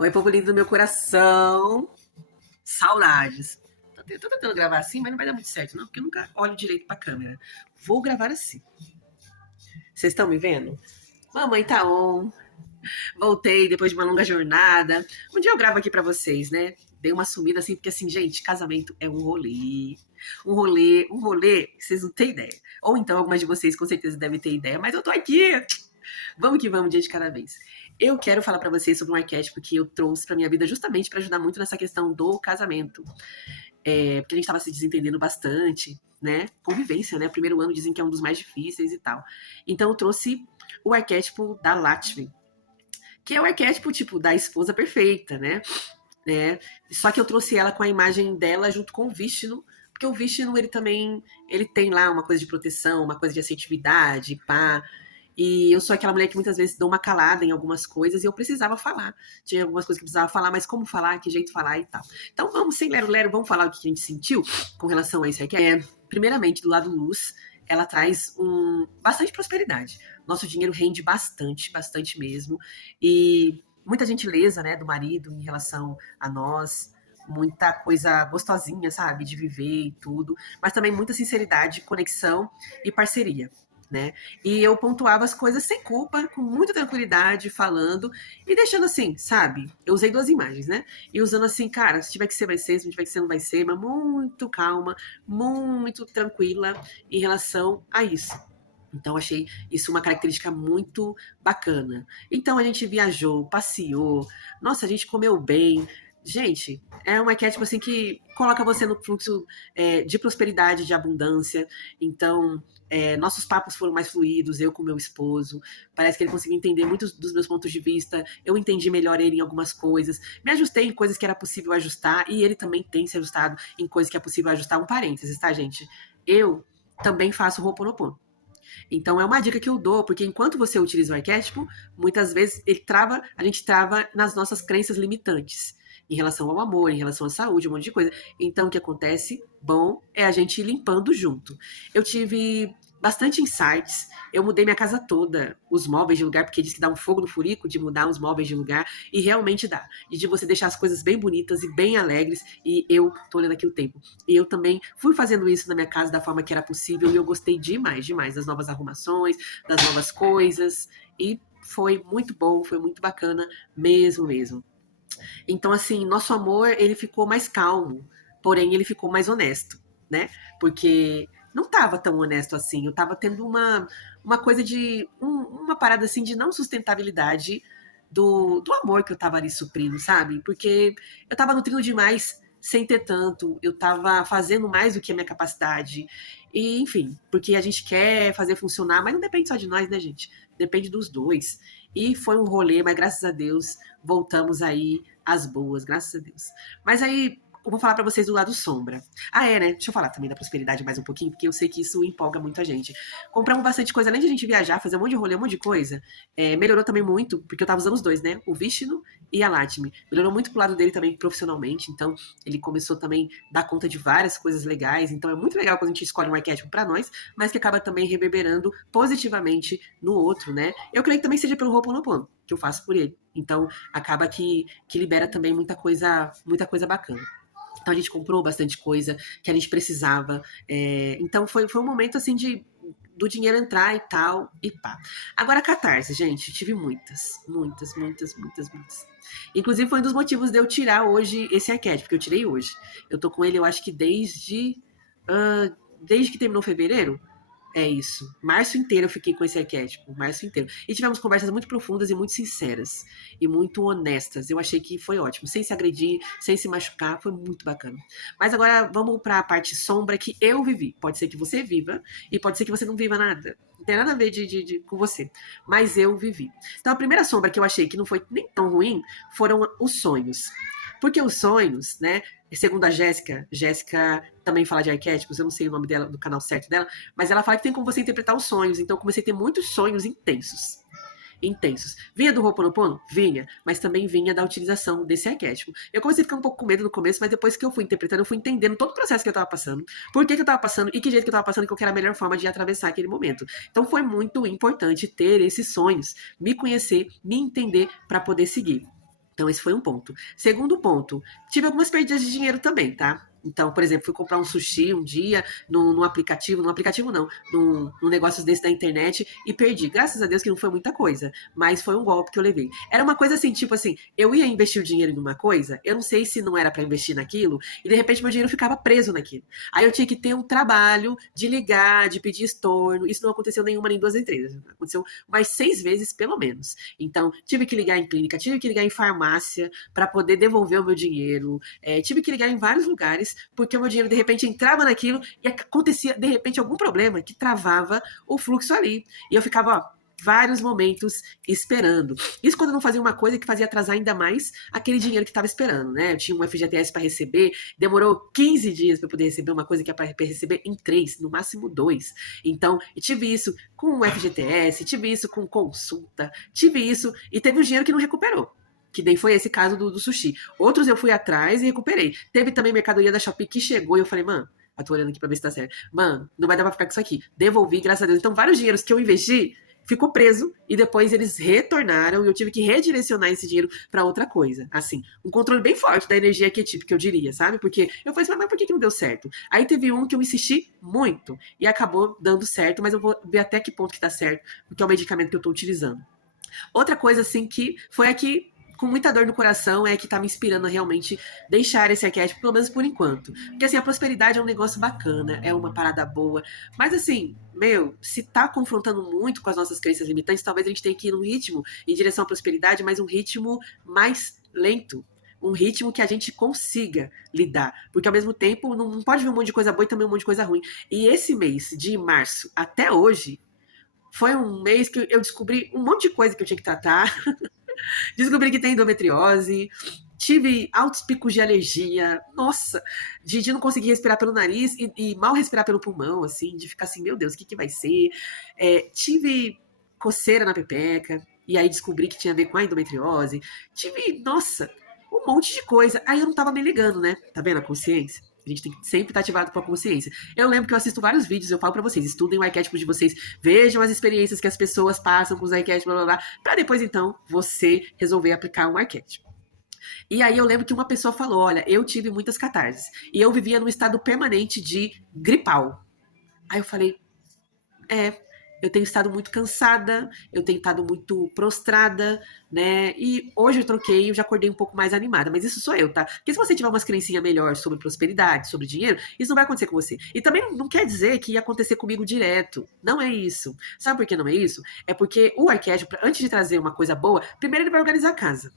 Oi, povo lindo do meu coração. Saudades. Tô tentando gravar assim, mas não vai dar muito certo, não, porque eu nunca olho direito pra câmera. Vou gravar assim. Vocês estão me vendo? Mamãe tá on. Voltei depois de uma longa jornada. Um dia eu gravo aqui pra vocês, né? Dei uma sumida assim, porque assim, gente, casamento é um rolê. Um rolê, que vocês não têm ideia. Ou então algumas de vocês com certeza devem ter ideia, mas eu tô aqui. Vamos que vamos, dia de cada vez. Eu quero falar pra vocês sobre um arquétipo que eu trouxe pra minha vida justamente pra ajudar muito nessa questão do casamento. Porque a gente tava se desentendendo bastante, né? Convivência, né? O primeiro ano dizem que é um dos mais difíceis e tal. Então eu trouxe o arquétipo da Lakshmi, que é o arquétipo, tipo, da esposa perfeita, né? Só que eu trouxe ela com a imagem dela junto com o Vishnu, porque o Vishnu, ele também, ele tem lá uma coisa de proteção, uma coisa de assertividade, pá. E eu sou aquela mulher que muitas vezes dou uma calada em algumas coisas e eu precisava falar. Tinha algumas coisas que eu precisava falar, mas como falar, que jeito falar e tal. Então vamos, sem lero-lero, vamos falar o que a gente sentiu com relação a isso aqui. Primeiramente, do lado luz, ela traz bastante prosperidade. Nosso dinheiro rende bastante, bastante mesmo. E muita gentileza, né, do marido em relação a nós. Muita coisa gostosinha, sabe, de viver e tudo. Mas também muita sinceridade, conexão e parceria, né? E eu pontuava as coisas sem culpa, com muita tranquilidade, falando e deixando assim, sabe? Eu usei duas imagens, né? E usando assim, cara, se tiver que ser, vai ser, se não tiver que ser, não vai ser, mas muito calma, muito tranquila em relação a isso. Então, achei isso uma característica muito bacana. Então, a gente viajou, passeou, nossa, a gente comeu bem. Gente, é um arquétipo assim que coloca você no fluxo de prosperidade, de abundância. Então, nossos papos foram mais fluidos, eu com meu esposo. Parece que ele conseguiu entender muitos dos meus pontos de vista. Eu entendi melhor ele em algumas coisas. Me ajustei em coisas que era possível ajustar. E ele também tem se ajustado em coisas que é possível ajustar. Um parênteses, tá, gente? Eu também faço Ho'oponopono. Então é uma dica que eu dou, porque enquanto você utiliza o arquétipo, muitas vezes a gente trava nas nossas crenças limitantes em relação ao amor, em relação à saúde, um monte de coisa. Então o que acontece? Bom, é a gente ir limpando junto. Eu tive bastante insights. Eu mudei minha casa toda, os móveis de lugar, porque diz que dá um fogo no furico de mudar os móveis de lugar, e realmente dá. E de você deixar as coisas bem bonitas e bem alegres, e eu tô olhando aqui o tempo. E eu também fui fazendo isso na minha casa da forma que era possível, e eu gostei demais, demais das novas arrumações, das novas coisas, e foi muito bom, foi muito bacana, mesmo, mesmo. Então, assim, nosso amor, ele ficou mais calmo, porém ele ficou mais honesto, né? Porque não estava tão honesto assim, eu estava tendo uma coisa de, uma parada assim de não sustentabilidade do amor que eu estava ali suprindo, sabe? Porque eu estava nutrindo demais sem ter tanto, eu estava fazendo mais do que a minha capacidade, e enfim, porque a gente quer fazer funcionar, mas não depende só de nós, né, gente? Depende dos dois. E foi um rolê, mas graças a Deus voltamos aí às boas, graças a Deus. Mas aí eu vou falar pra vocês do lado sombra. Ah, né? Deixa eu falar também da prosperidade mais um pouquinho, porque eu sei que isso empolga muito a gente. Compramos bastante coisa, além de a gente viajar, fazer um monte de rolê, um monte de coisa. Melhorou também muito, porque eu tava usando os dois, né? O Vishnu e a Latmi. Melhorou muito pro lado dele também profissionalmente, então ele começou também a dar conta de várias coisas legais. Então é muito legal quando a gente escolhe um arquétipo pra nós, mas que acaba também reverberando positivamente no outro, né? Eu creio que também seja pelo Ho'oponopono, que eu faço por ele. Então acaba que libera também muita coisa bacana. Então a gente comprou bastante coisa que a gente precisava. Então foi um momento assim de do dinheiro entrar e tal, e pá. Agora, catarse, gente, tive muitas, muitas, muitas, muitas, muitas. Inclusive, foi um dos motivos de eu tirar hoje esse arquétipo, que eu tirei hoje. Eu tô com ele, eu acho que desde que terminou fevereiro. É isso. Março inteiro eu fiquei com esse arquétipo, março inteiro. E tivemos conversas muito profundas e muito sinceras. E muito honestas. Eu achei que foi ótimo. Sem se agredir, sem se machucar, foi muito bacana. Mas agora vamos para a parte sombra que eu vivi. Pode ser que você viva, e pode ser que você não viva nada. Não tem nada a ver com você. Mas eu vivi. Então a primeira sombra que eu achei que não foi nem tão ruim foram os sonhos. Porque os sonhos, né? Segundo a Jéssica também fala de arquétipos, eu não sei o nome dela, do canal certo dela, mas ela fala que tem como você interpretar os sonhos. Então eu comecei a ter muitos sonhos intensos. Intensos. Vinha do Ho'oponopono? Vinha, mas também vinha da utilização desse arquétipo. Eu comecei a ficar um pouco com medo no começo, mas depois que eu fui interpretando, eu fui entendendo todo o processo que eu tava passando, por que eu tava passando e que jeito que eu tava passando e qual era a melhor forma de atravessar aquele momento. Então foi muito importante ter esses sonhos, me conhecer, me entender para poder seguir. Então, esse foi um ponto. Segundo ponto, tive algumas perdas de dinheiro também, tá? Então, por exemplo, fui comprar um sushi um dia num aplicativo, não, num negócio desse da internet e perdi. Graças a Deus que não foi muita coisa, mas foi um golpe que eu levei. Era uma coisa assim, tipo assim, eu ia investir o dinheiro em uma coisa, eu não sei se não era para investir naquilo, e de repente meu dinheiro ficava preso naquilo. Aí eu tinha que ter um trabalho de ligar, de pedir estorno. Isso não aconteceu nenhuma, nem duas, nem três. Aconteceu mais 6 vezes, pelo menos. Então, tive que ligar em clínica, tive que ligar em farmácia para poder devolver o meu dinheiro. Tive que ligar em vários lugares, porque o meu dinheiro de repente entrava naquilo e acontecia de repente algum problema que travava o fluxo ali. E eu ficava, ó, vários momentos esperando. Isso quando eu não fazia uma coisa que fazia atrasar ainda mais aquele dinheiro que estava esperando, né? Eu tinha um FGTS para receber, demorou 15 dias para poder receber uma coisa que é para receber em 3, no máximo 2. Então, eu tive isso com o FGTS, tive isso com consulta, tive isso e teve um dinheiro que não recuperou. Que daí foi esse caso do sushi. Outros eu fui atrás e recuperei. Teve também mercadoria da Shopee que chegou e eu falei, mano, eu tô olhando aqui pra ver se tá certo. Mano, não vai dar pra ficar com isso aqui. Devolvi, graças a Deus. Então, vários dinheiros que eu investi ficou preso e depois eles retornaram e eu tive que redirecionar esse dinheiro para outra coisa. Assim, um controle bem forte da energia arquetípica, eu diria, sabe? Porque eu falei assim, mas por que não deu certo? Aí teve um que eu insisti muito e acabou dando certo, mas eu vou ver até que ponto que tá certo, porque é o medicamento que eu tô utilizando. Outra coisa, assim, que foi aqui com muita dor no coração é que tá me inspirando a realmente deixar esse arquétipo, pelo menos por enquanto. Porque, assim, a prosperidade é um negócio bacana, é uma parada boa. Mas, assim, meu, se tá confrontando muito com as nossas crenças limitantes, talvez a gente tenha que ir num ritmo em direção à prosperidade, mas um ritmo mais lento. Um ritmo que a gente consiga lidar. Porque, ao mesmo tempo, não pode vir um monte de coisa boa e também um monte de coisa ruim. E esse mês, de março até hoje, foi um mês que eu descobri um monte de coisa que eu tinha que tratar. Descobri que tem endometriose. Tive altos picos de alergia. Nossa, de não conseguir respirar pelo nariz e mal respirar pelo pulmão, assim, de ficar assim, meu Deus, o que vai ser? Tive coceira na pepeca. E aí descobri que tinha a ver com a endometriose. Tive, nossa, um monte de coisa. Aí eu não tava me ligando, né? Tá vendo a consciência? A gente tem que sempre estar ativado com a consciência. Eu lembro que eu assisto vários vídeos, eu falo pra vocês, estudem o arquétipo de vocês, vejam as experiências que as pessoas passam com os arquétipos, blá, blá, blá, pra depois, então, você resolver aplicar um arquétipo. E aí eu lembro que uma pessoa falou, olha, eu tive muitas catarses, e eu vivia num estado permanente de gripal. Aí eu falei, eu tenho estado muito cansada, eu tenho estado muito prostrada, né? E hoje eu troquei, eu já acordei um pouco mais animada, mas isso sou eu, tá? Porque se você tiver umas crencinhas melhor sobre prosperidade, sobre dinheiro, isso não vai acontecer com você. E também não quer dizer que ia acontecer comigo direto. Não é isso. Sabe por que não é isso? É porque o arquétipo, antes de trazer uma coisa boa, primeiro ele vai organizar a casa.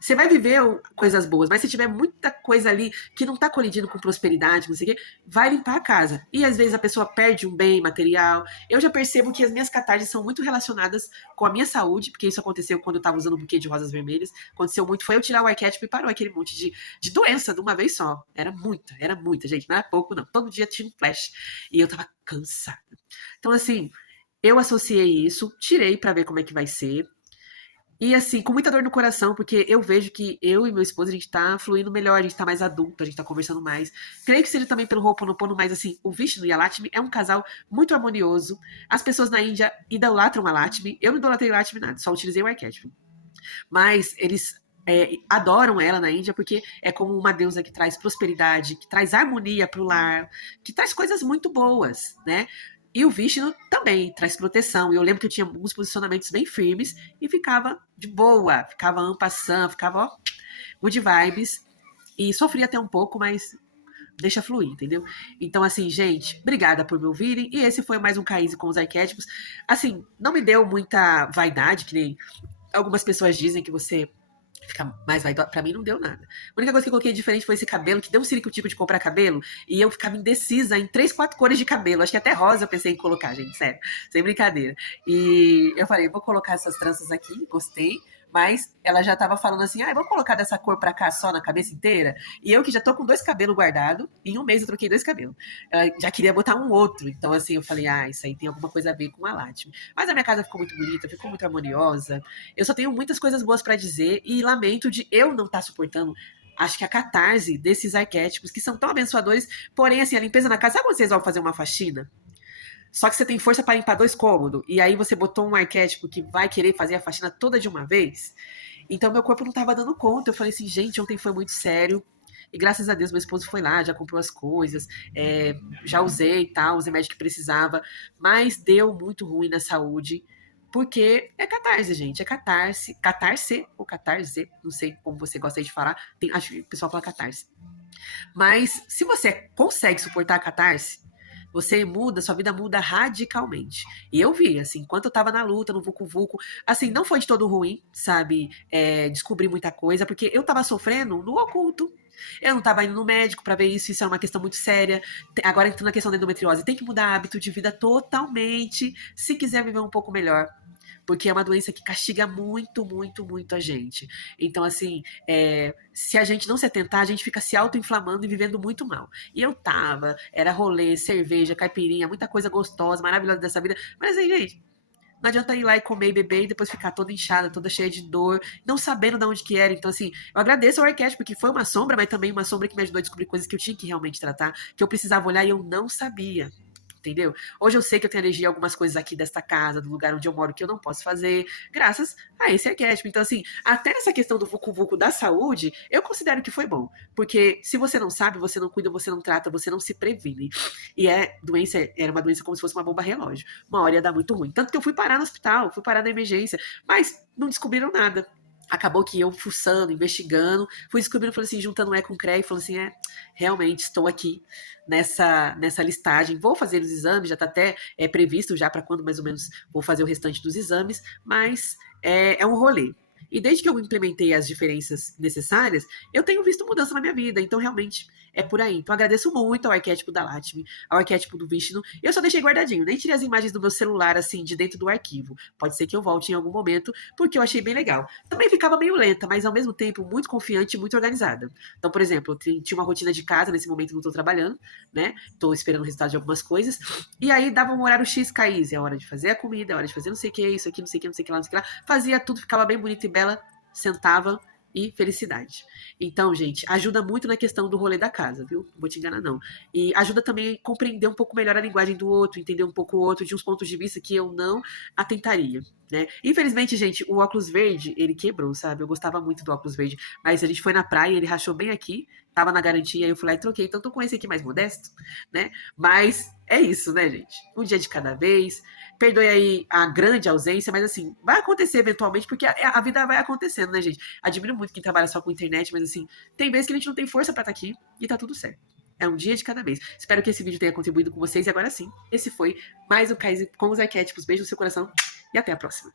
Você vai viver coisas boas, mas se tiver muita coisa ali que não tá colidindo com prosperidade, não sei o quê, vai limpar a casa. E às vezes a pessoa perde um bem material. Eu já percebo que as minhas catarses são muito relacionadas com a minha saúde, porque isso aconteceu quando eu tava usando um buquê de rosas vermelhas. Aconteceu muito, foi eu tirar o arquétipo e parou aquele monte de doença de uma vez só. Era muita, gente. Não era pouco, não. Todo dia tinha um flash. E eu tava cansada. Então, assim, eu associei isso, tirei pra ver como é que vai ser. E assim, com muita dor no coração, porque eu vejo que eu e meu esposo, a gente tá fluindo melhor, a gente tá mais adulto, a gente tá conversando mais. Creio que seja também pelo Ho'oponopono, mas assim, o Vishnu e a Lakshmi é um casal muito harmonioso. As pessoas na Índia idolatram a Lakshmi. Eu não idolatrei a Lakshmi nada, só utilizei o arquétipo. Mas eles adoram ela na Índia porque é como uma deusa que traz prosperidade, que traz harmonia pro lar, que traz coisas muito boas, né? E o Vishnu também traz proteção. E eu lembro que eu tinha alguns posicionamentos bem firmes e ficava de boa, ficava en passant, ficava, ó, good vibes. E sofria até um pouco, mas deixa fluir, entendeu? Então, assim, gente, obrigada por me ouvirem. E esse foi mais um Caíse com os arquétipos. Assim, não me deu muita vaidade, que nem algumas pessoas dizem que você fica mais vaidosa. Pra mim não deu nada. A única coisa que eu coloquei diferente foi esse cabelo, que deu um cílico tipo de comprar cabelo, e eu ficava indecisa em 3, 4 cores de cabelo. Acho que até rosa eu pensei em colocar, gente, sério. Sem brincadeira. E eu falei, vou colocar essas tranças aqui, gostei. Mas ela já tava falando assim, vou colocar dessa cor pra cá só na cabeça inteira. E eu que já tô com 2 cabelos guardados, em um mês eu troquei 2 cabelos. Ela já queria botar um outro. Então, assim, eu falei, isso aí tem alguma coisa a ver com a Lakshmi. Mas a minha casa ficou muito bonita, ficou muito harmoniosa. Eu só tenho muitas coisas boas pra dizer e lamento de eu não estar suportando. Acho que a catarse desses arquétipos, que são tão abençoadores, porém, assim, a limpeza na casa, sabe quando vocês vão fazer uma faxina? Só que você tem força para limpar 2 cômodos, e aí você botou um arquétipo que vai querer fazer a faxina toda de uma vez. Então meu corpo não tava dando conta. Eu falei assim, gente, ontem foi muito sério. E graças a Deus meu esposo foi lá, já comprou as coisas, já usei e tal, os remédios que precisava, mas deu muito ruim na saúde, porque é catarse, gente, é catarse, catarse ou catarse, não sei como você gosta de falar, acho que o pessoal fala catarse. Mas se você consegue suportar a catarse, você muda, sua vida muda radicalmente. E eu vi, assim, enquanto eu tava na luta, no Vucu Vucu, assim, não foi de todo ruim, sabe? Descobri muita coisa, porque eu tava sofrendo no oculto. Eu não tava indo no médico pra ver isso, isso é uma questão muito séria. Agora entrando na questão da endometriose, tem que mudar hábito de vida totalmente, se quiser viver um pouco melhor. Porque é uma doença que castiga muito, muito, muito a gente. Então, assim, se a gente não se atentar, a gente fica se auto-inflamando e vivendo muito mal. E eu tava, era rolê, cerveja, caipirinha, muita coisa gostosa, maravilhosa dessa vida. Mas aí, gente, não adianta ir lá e comer e beber e depois ficar toda inchada, toda cheia de dor, não sabendo de onde que era. Então, assim, eu agradeço ao arquétipo, porque foi uma sombra, mas também uma sombra que me ajudou a descobrir coisas que eu tinha que realmente tratar, que eu precisava olhar e eu não sabia. Entendeu? Hoje eu sei que eu tenho alergia a algumas coisas aqui desta casa, do lugar onde eu moro, que eu não posso fazer, graças a esse arquétipo. Então, assim, até essa questão do Vucu Vucu da saúde, eu considero que foi bom. Porque se você não sabe, você não cuida, você não trata, você não se previne. E era uma doença como se fosse uma bomba relógio. Uma hora ia dar muito ruim. Tanto que eu fui parar no hospital, fui parar na emergência, mas não descobriram nada. Acabou que eu fuçando, investigando, fui descobrindo, falei assim, juntando E com CRE, e falando assim, realmente estou aqui nessa listagem, vou fazer os exames, já está até previsto já para quando mais ou menos vou fazer o restante dos exames, mas é um rolê. E desde que eu implementei as diferenças necessárias, eu tenho visto mudança na minha vida, então realmente é por aí. Então agradeço muito ao arquétipo da Latmi, ao arquétipo do Vishnu. Eu só deixei guardadinho, nem tirei as imagens do meu celular assim de dentro do arquivo. Pode ser que eu volte em algum momento, porque eu achei bem legal. Também ficava meio lenta, mas ao mesmo tempo muito confiante e muito organizada. Então, por exemplo, eu tinha uma rotina de casa, nesse momento não estou trabalhando, né? Estou esperando o resultado de algumas coisas. E aí dava um horário X, KIs, é hora de fazer a comida, é hora de fazer não sei o que, isso aqui, não sei o que, não sei o que lá, não sei o que lá. Fazia tudo, ficava bem bonito e bela, sentava e felicidade. Então, gente, ajuda muito na questão do rolê da casa, viu? Não vou te enganar, não. E ajuda também a compreender um pouco melhor a linguagem do outro, entender um pouco o outro de uns pontos de vista que eu não atentaria, né? Infelizmente, gente, o óculos verde, ele quebrou, sabe? Eu gostava muito do óculos verde, mas a gente foi na praia, ele rachou bem aqui, tava na garantia, eu fui lá e troquei. Então, tô com esse aqui mais modesto, né? Mas é isso, né, gente? Um dia de cada vez. Perdoe aí a grande ausência, mas assim, vai acontecer eventualmente, porque a vida vai acontecendo, né, gente? Admiro muito quem trabalha só com internet, mas assim, tem vezes que a gente não tem força pra estar aqui e tá tudo certo. É um dia de cada vez. Espero que esse vídeo tenha contribuído com vocês. E agora sim, esse foi mais o Cais com os Arquétipos. Beijo no seu coração e até a próxima.